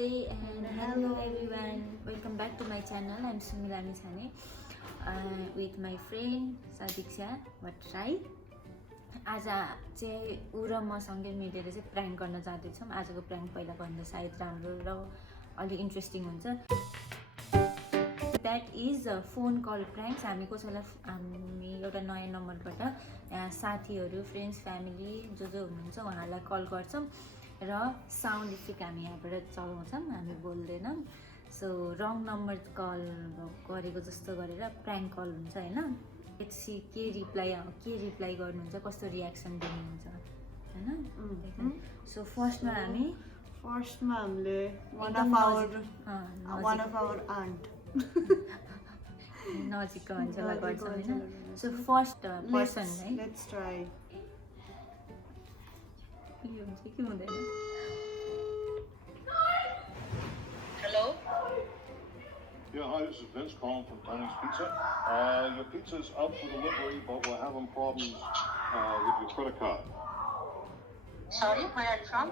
Namaste and hello everyone. Welcome back to my channel. I'm Sumila Misane with my friend Sadiksha Bhattrai. आज चाहिँ ऊ र मसँगै मिलेर चाहिँ prank गर्न जाँदैछौँ. आजको प्र्याङ्क पहिलाभन्दा सायद राम्रो र अलि इन्ट्रेस्टिङ हुन्छ. That is phone call प्र्याङ्क्स. हामी कसैलाई हामी एउटा नयाँ नम्बरबाट साथीहरू फ्रेन्ड्स फ्यामिली जो हुनुहुन्छ उहाँहरूलाई कल गर्छौँ र साउन्ड इफेक्ट हामी यहाँबाट चलाउँछौँ, हामी बोल्दैनौँ. सो रङ नम्बर कल गरेको जस्तो गरेर प्र्याङ्क कल हुन्छ होइन. सी के रिप्लाई गर्नुहुन्छ, कस्तो रियाक्सन दिनुहुन्छ होइन. सो फर्स्टमा हामीले one of our aunt नजिकको मान्छेलाई गर्छौँ होइन. सो फर्स्ट पर्सन है. Let's try. के हुन्छ के हुँदैन. Hello? Yeah, hi, this is Vince calling from Tony's Pizza. Your pizza's out for delivery, but we're having problems with your credit card. Sorry, where are you from?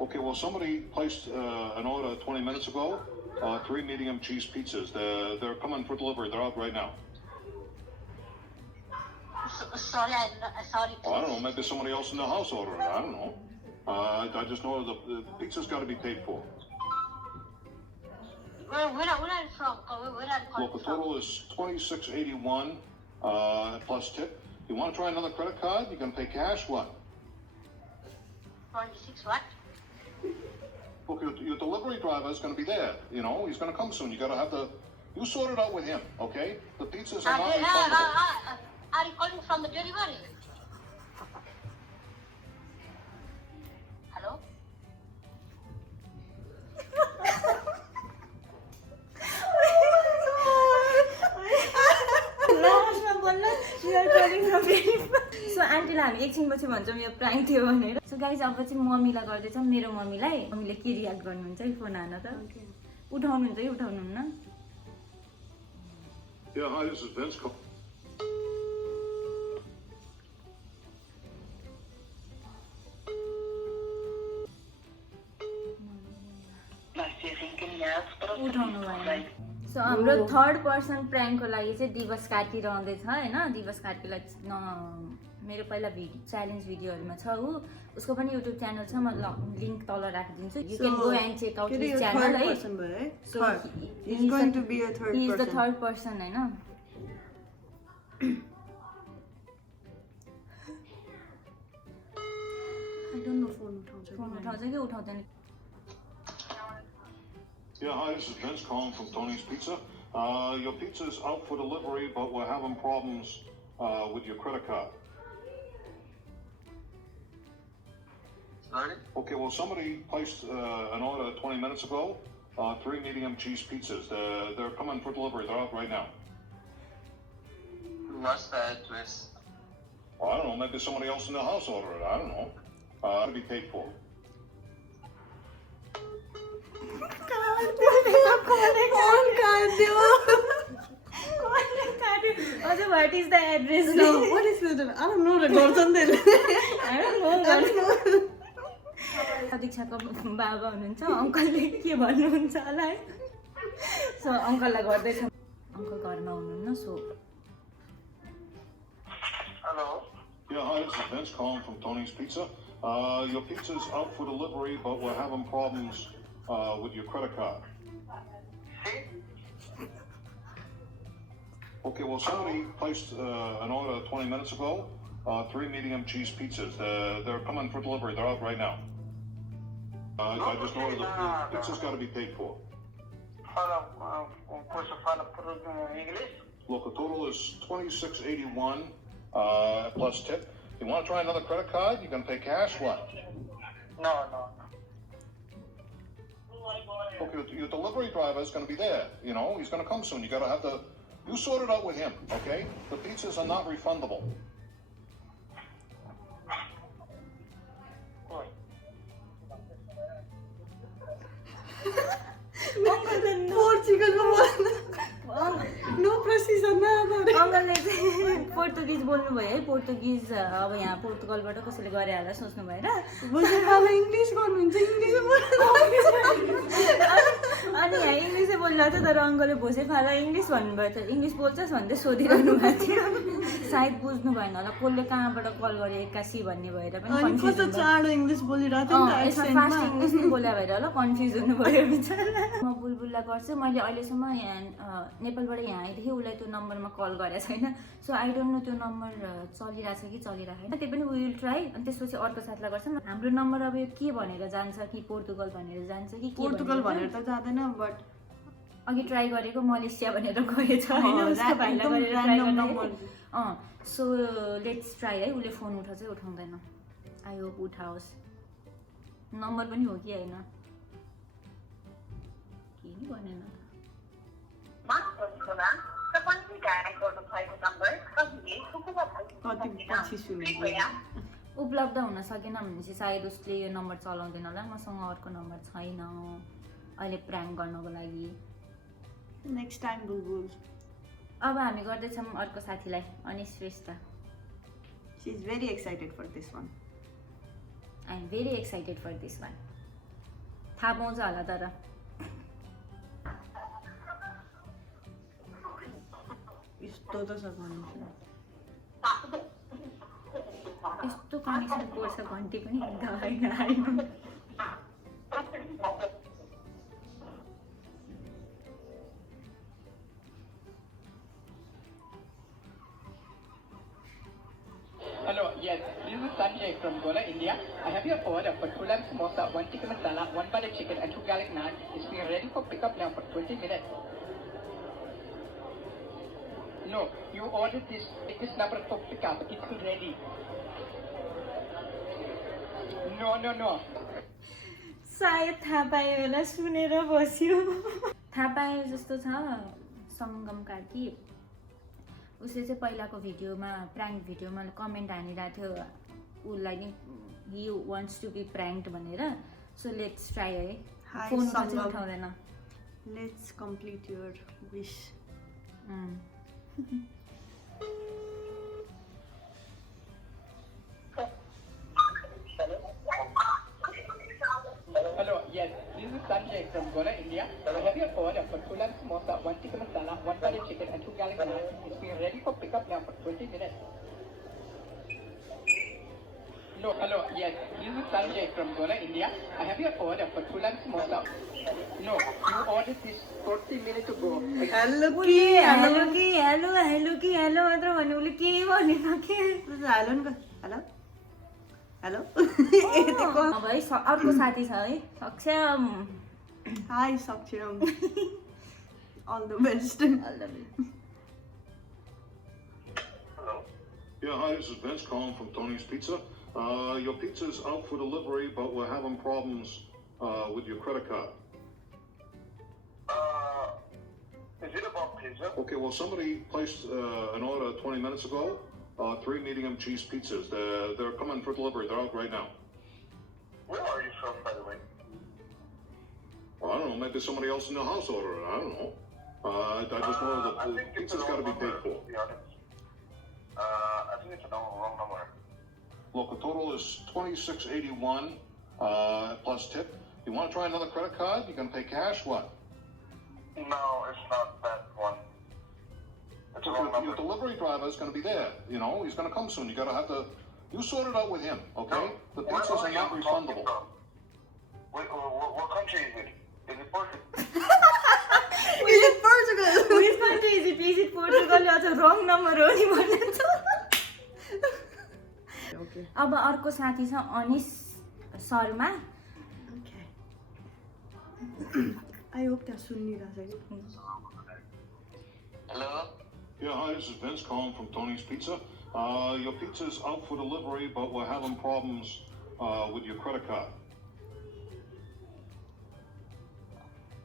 Okay, well, somebody placed an order 20 minutes ago, 3 medium cheese pizzas. They're coming for delivery. They're out right now. Sorry, sorry. Oh, I don't know, maybe somebody else in the house ordered it. I don't know. I just know the pizza's got to be paid for. Where are you from? Where are you calling Look, the total is $26.81 plus tip. You want to try another credit card? You can pay cash. What? 26 what? Look, your delivery driver is going to be there. You know, he's going to come soon. You got to have the. You sort it out with him, okay? The pizzas are not refundable. Are you calling from the delivery? Hello? सो आन्टीलाई हामी एकछिनपछि भन्छौँ यो prank थियो भनेर. So guys अब चाहिँ मम्मीलाई गर्दैछौँ. मेरो मम्मीले के रियाक्ट गर्नुहुन्छ है. फोन हान त. उठाउनुहुन्छ कि उठाउनुहुन्न. Yeah, hi, this is Vince. उठाउनु भएन. सो हाम्रो थर्ड पर्सन प्र्याङ्कको लागि चाहिँ दिवस काटिरहँदैछ होइन. दिवस कार्कीलाई मेरो पहिला च्यालेन्ज भिडियोहरूमा छ ऊ. उसको पनि युट्युब च्यानल छ. म लिङ्क तल राखिदिन्छु. You can go and check out his channel है. So He's going to be a third he is the person. third person होइन. I don't know phone उठाउँछ कि उठाउँदैन. Yeah, hi, this is Vince calling from Tony's Pizza. Your pizza's out for delivery, but we're having problems with your credit card. Sorry? Okay, well, somebody placed an order 20 minutes ago, 3 medium cheese pizzas. They're coming for delivery. They're out right now. What's the address? Well, I don't know, maybe somebody else in the house ordered it. I don't know. To be paid for. What is the address? No, what is the I don't know the गर्छन् त्यसले. I don't know. सदिक्षाको बाबा हुनुहुन्छ. अङ्कलले के भन्नुहुन्छ होला है. सो अङ्कललाई गर्दैछ. Uncle घरमा हुनुहुन्न. सो Hello? Yeah, hi, this is Vince calling from Tony's Pizza. Your pizza's out for delivery, but we're having problems with your credit card. See? Okay, well, somebody placed an order 20 minutes ago, 3 medium cheese pizzas. They're coming for delivery. They're out right now. I just know the pizza's got to be paid for. English? Look, the total is $26.81 plus tip. You want to try another credit card? You can pay cash. What? No. Okay, your delivery driver is going to be there. You know, he's going to come soon. You got to have the. You sort it out with him, okay? The pizzas are not refundable. Portugal no precision nada. अङ्कलले चाहिँ Portuguese बोल्नुभयो है Portuguese अब यहाँ पोर्तुगलबाट कसैले गरे होला सोच्नु भएर बुझेर इङ्ग्लिस गर्नुहुन्छ इङ्ग्लिस अनि यहाँ इङ्ग्लिसै बोलिरहेको थियो तर अङ्कलले भोसे फाला इङ्ग्लिस भन्नुभयो थियो इङ्ग्लिस बोल्छस् भन्दै सोधिरहनु भएको थियो सायद बुझ्नु भएन होला कसले कहाँबाट कल गर्यो एक्कासी भन्ने भएर पनि अनि कन्फ्युज कस्तो चाँडो इङ्ग्लिस बोलिरहेको थियो नि त यसमा फास्ट इङ्ग्लिस नै बोल्या भएर होला कन्फ्युज हुनुभयो बिचरा म बुलबुललाई गर्छु मैले अहिलेसम्म यहाँ नेपालबाट यहाँ आएदेखि उसलाई त्यो नम्बरमा कल गरेको छैन सो आई डोन्ट नो त्यो नम्बर चलिरहेछ कि चलिरहेको छैन त्यही पनि विल ट्राई अनि त्यसपछि अर्को साथीलाई गर्छौँ हाम्रो नम्बर अब यो के भनेर जान्छ कि पोर्तुगल भनेर जान्छ कि के पोर्तुगल भनेर त जाँदैन बट अघि ट्राई गरेको मलेसिया भनेर गएछ होइन उसको भाइलाई गरेर ट्राई गर्दाखेरि सो लेट्स ट्राई है उसले फोन उठाउँछ उठाउँदैन आई होप उठाओस् नम्बर पनि हो कि होइन केही भनेन कति पछि सुनेको उपलब्ध हुन सकेन भनेपछि सायद उसले यो नम्बर चलाउँदैन होला मसँग अर्को नम्बर छैन अहिले प्र्याङ्क गर्नको लागि नेक्स्ट टाइम बुलबुल अब हामी गर्दैछौँ अर्को साथीलाई अनिश श्रेष्ठ she is very excited for this one I am very excited for this one थाहा पाउँछ होला तर यस्तो त छ कनेक्सन यस्तो कनेक्सन कोर्छ घन्टी पनि होइन Hello, yes, this is Sanjay from Goa, India. I have your order for 2 lamb samosa, 1 tikka masala, 1 butter chicken and 2 garlic naan. It's being ready for pickup now for 20 minutes. No, you ordered this, take this number for pickup. It's ready. No. सायद थाहा पायो होला सुनेर बस्यो थाहा पायो जस्तो छ सङ्गम कार्की उसले चाहिँ पहिलाको भिडियोमा प्र्याङ्क भिडियोमा कमेन्ट हानिरहेको थियो उसलाई नि हि वान्ट्स टु बी प्र्याङ्क्ड भनेर सो लेट्स ट्राई है फोन चाहिँ उठाउँदैन let's complete your wish Hello, yes, this is Sanjay from Goa, India. I have your order for 2 lamb samosa, 1 tikka masala, 1 butter chicken and 2 garlic naan. It's being ready for pickup now for 20 minutes. No, hello, yes, this is Sanjay from Goa, India. I have your order for 2 lamb samosa. No, you ordered this 40 minutes ago. Hello hello मात्र भन्नु उसले के भनेन के hello नि hello hello अब है अर्को साथी छ है सक्षम हाई सक्षम all the best Hello. Yeah, hi, this is Vince calling from Tony's Pizza. Your pizza's out for delivery, but we're having problems with your credit card. Is it about pizza? Okay, well, somebody placed an order 20 minutes ago. 3 medium cheese pizzas. They're coming for delivery. They're out right now. Where are you from, by the way? Well, I don't know. Maybe somebody else in the house ordered it. I don't know. I just know I that the think it's pizza's the got to wrong be paid number, for. to be honest. I think it's the wrong number. Look, the total is $26.81 plus tip. You want to try another credit card? You can pay cash. What? No, it's not that one. It's the wrong Your number. delivery driver is going to be there. You know, he's going to come soon. You got to have to. You sort it out with him, okay? The Where pizzas are you not talking refundable. from? What country is it? Is it Portugal? Is it Portugal? Which country is it Portugal या चाहिँ wrong number हो नि भन्नुहुन्छ Okay. अब अर्को साथी छ अनिश Sharma Okay. I hope त्यहाँ सुनिरहेछ कि Hello? Yeah, hi, this is Vince calling from Tony's Pizza. Your pizza's out for delivery, but we're having problems with your credit card.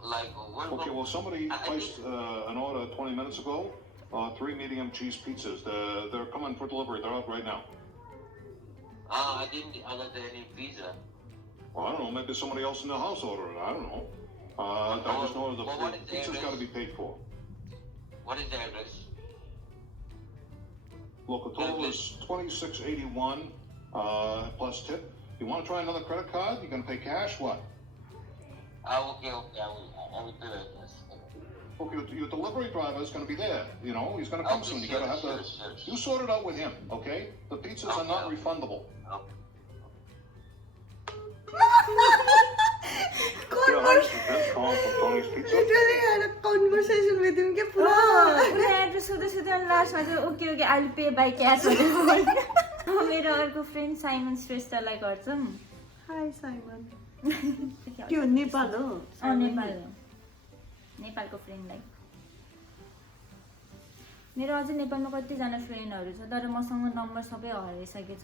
Like, what? Okay, well, somebody placed an order 20 minutes ago. 3 medium cheese pizzas. They're coming for delivery. They're out right now. I didn't order any pizza. Well, I don't know. Maybe somebody else in the house ordered it. I don't know. I just know that what the is the pizza's got to address? be paid for. What is the address? Local total is $26.81 plus tip. You want to try another credit card? You're going to pay cash? What? Okay, I will do it. Yes. Okay, your delivery driver is going to be there. You know, he's going to come soon. You got to have the. You sort it out with him, okay? The pizzas are not refundable. Okay. Yeah, hi, this is Vince calling from Tony's Pizza. Literally had a conversation with him. के पूरा address सोध्दै सोध्दै लास्टमा चाहिँ okay okay I will pay by क्यास मेरो अर्को friend Simon श्रेष्ठलाई गर्छौँ Hi Simon. के हो नेपाल हो? नेपाल हो नेपालको फ्रेन्डलाई मेरो अझै नेपालमा कतिजना फ्रेन्डहरू छ तर मसँग नम्बर सबै हराइसकेछ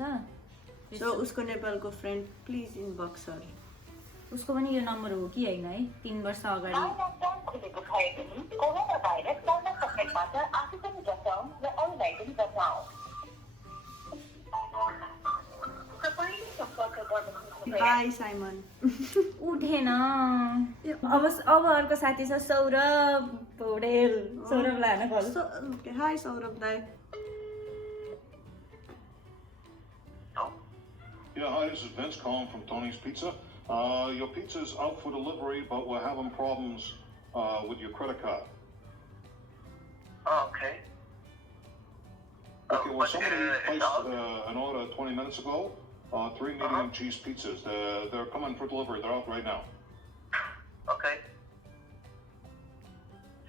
So उसको नेपालको friend please inbox her. उसको पनि यो नम्बर हो कि होइन है 3 वर्ष अगाडि खुलेको भएपछि कोरोना भाइरस सर्न सक्नेबाट आफूलाई बचाऊ र अरूलाई पनि बचाऊ। तपाईले सम्पर्क गर्नुहुन्छ। Hi Simon. उठेन अब अर्को साथी छ सौरभ पौडेल सौरभलाई हान कल So, okay. Hi Saurabh Dai. Yeah, hi, this is Vince calling from Tony's Pizza. Your pizza's out for delivery, but we're having problems with your credit card. Okay. Okay, well, somebody placed an order 20 minutes ago. 3 medium cheese pizzas. They're coming for delivery. They're out right now. Okay.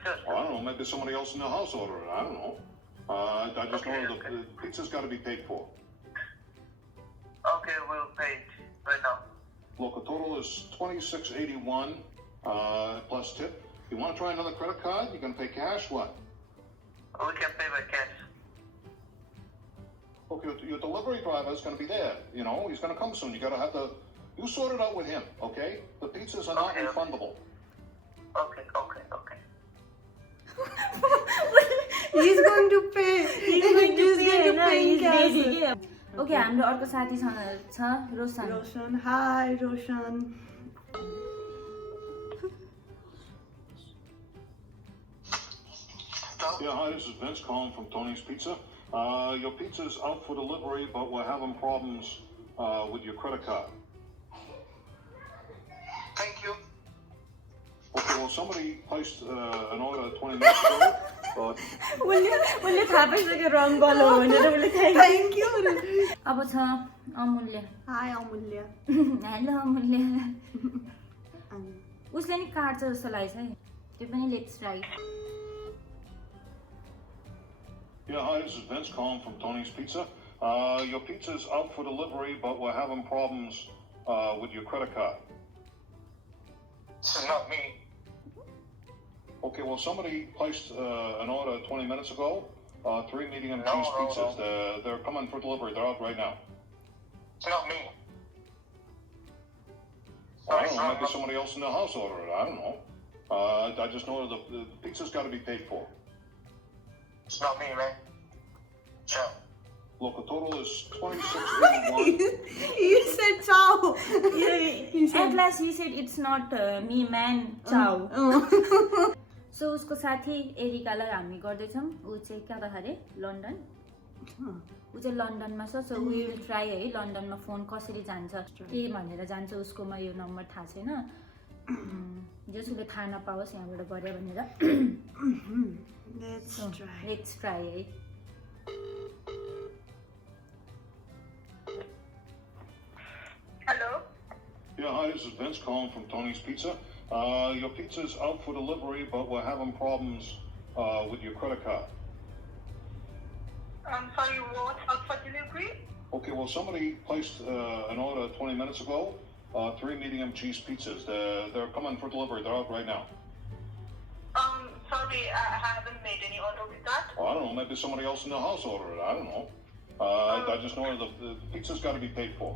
Sure. Well, I don't know. Maybe somebody else in the house ordered it. I don't know. I just know the pizza's got to be paid for. Okay, we'll pay it right now. Local total is $26.81 plus tip. You want to try another credit card? You going to pay cash? What? We can pay by cash. Okay, your delivery driver is going to be there. You know, he's going to come soon. You got to have the. You sort it out with him, okay? The pizzas are not Okay. refundable. Okay. He's going to pay. He's going to pay in cash. Okay हाम्रो अर्को साथीसँग छ रोशन Roshan. Hi Roshan. Yeah, hi, this is Vince calling from Tony's Pizza. Your pizza's out for delivery, but we're having problems with your credit card. Thank you. Okay, well, somebody placed an order 20 minutes ago. उसले थाहा पाइसक्यो रङ गलो भनेर उसले Thank you. अब छ अमूल्य Hi Amulya. Hello अमूल्य उसले नि काट्छ जस्तो लाग्छ है त्यो पनि let's try Yeah, hi, this is Vince calling from Tony's Pizza. Your pizza's out for delivery, but we're having problems with your credit card. This is not me. Okay, well, somebody placed an order 20 minutes ago. 3 medium No, cheese no, pizzas. They're coming for delivery. They're out right now. It's not me. I don't know. Maybe somebody else in the house ordered it. I don't know. I just know the pizza's got to be paid for. It's not me, man. Ciao. Local total is $26.81. You said ciao. At last he said it's not me man ciao सो उसको साथी एरिकालाई हामी गर्दैछौँ ऊ चाहिँ कहाँ अरे London ऊ चाहिँ लन्डनमा छ सो वी विल ट्राई है लन्डनमा फोन कसरी जान्छ के भनेर जान्छ उसकोमा यो नम्बर थाहा छैन जस उसले थाहा नपाओस् यहाँबाट गऱ्यो भनेर लेट्स ट्राई है Hello. Yeah, hi, this is Vince calling from Tony's Pizza. Your pizza's out for delivery, but we're having problems with your credit card. I'm sorry, what? Out for delivery? Okay, well, somebody placed an order 20 minutes ago. 3 medium cheese pizzas. They're coming for delivery. They're out right now. Sorry, I haven't made any order with that. Well, I don't know. Maybe somebody else in the house ordered it. I don't know. I just know the pizza's got to be paid for.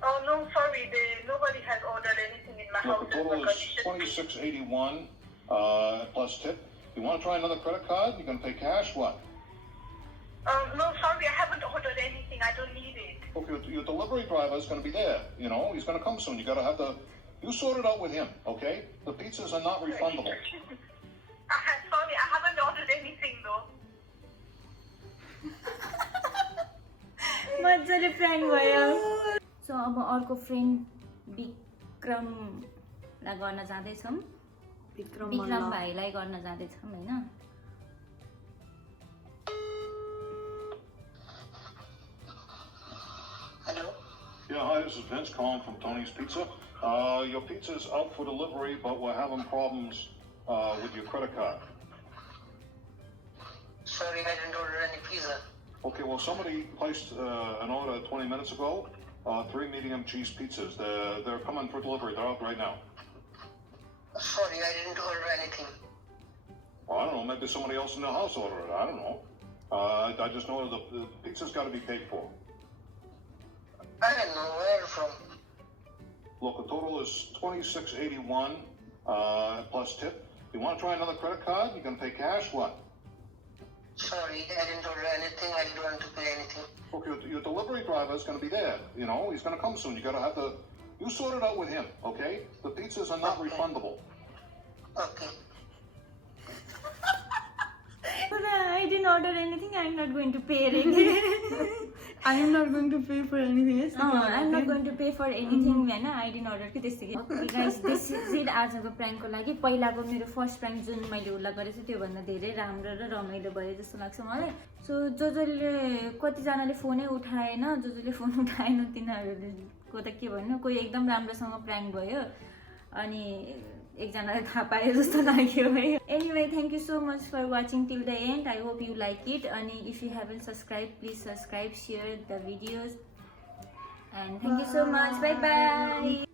Oh, no, sorry. Nobody has ordered anything in my Look, house. the total is $26.81 plus tip. You want to try another credit card? You going to pay cash? What? No, sorry. I haven't ordered anything. I don't need it. Okay, your delivery driver is going to be there. You know, he's going to come soon. You got to have the. You sort it out with him, okay? The pizzas are not refundable. Sorry, I haven't ordered anything, though. मजाले prank भयो सो अब अर्को friend विक्रमलाई गर्न जाँदैछौँ विक्रम विक्रम भाइलाई गर्न जाँदैछौँ होइन Hello? Yeah, hi, this is Vince calling from Tony's Pizza. Your pizza is out for delivery, but we're having problems with your credit card. Sorry, I didn't order any pizza. Okay, well, somebody placed an order 20 minutes ago, 3 medium cheese pizzas. They're coming for delivery. They're out right now. Sorry, I didn't order anything. Well, I don't know, maybe somebody else in the house ordered it. I don't know. I just know the pizza's got to be paid for. I don't know where from. Look, the total is $26.81 plus tip. You want to try another credit card? You can pay cash. What? Sorry, I didn't order anything. I didn't want to pay anything. Okay, your delivery driver is going to be there. You know, he's going to come soon. You got to have to. You sort it out with him, okay? The pizzas are not refundable. Okay. I didn't order anything. I'm not going to pay it again. I am not going to pay for anything. Yes, I'm not going to pay for anything होइन आई डिन order कि त्यस्तै guys this is it आजको प्राङ्कको लागि पहिलाको मेरो first prank जुन मैले उसलाई गरेको छु त्योभन्दा धेरै राम्रो र रमाइलो भयो जस्तो लाग्छ मलाई सो जसले कतिजनाले फोनै उठाएन जसले फोन उठाएन तिनीहरूको त के भन्नु कोही एकदम राम्रोसँग प्राङ्क भयो अनि एकजनाले थाहा पाए जस्तो लाग्यो है anyway thank you so much for watching till the end I hope you like it अनि if you haven't subscribe please subscribe share the videos and thank you so much bye by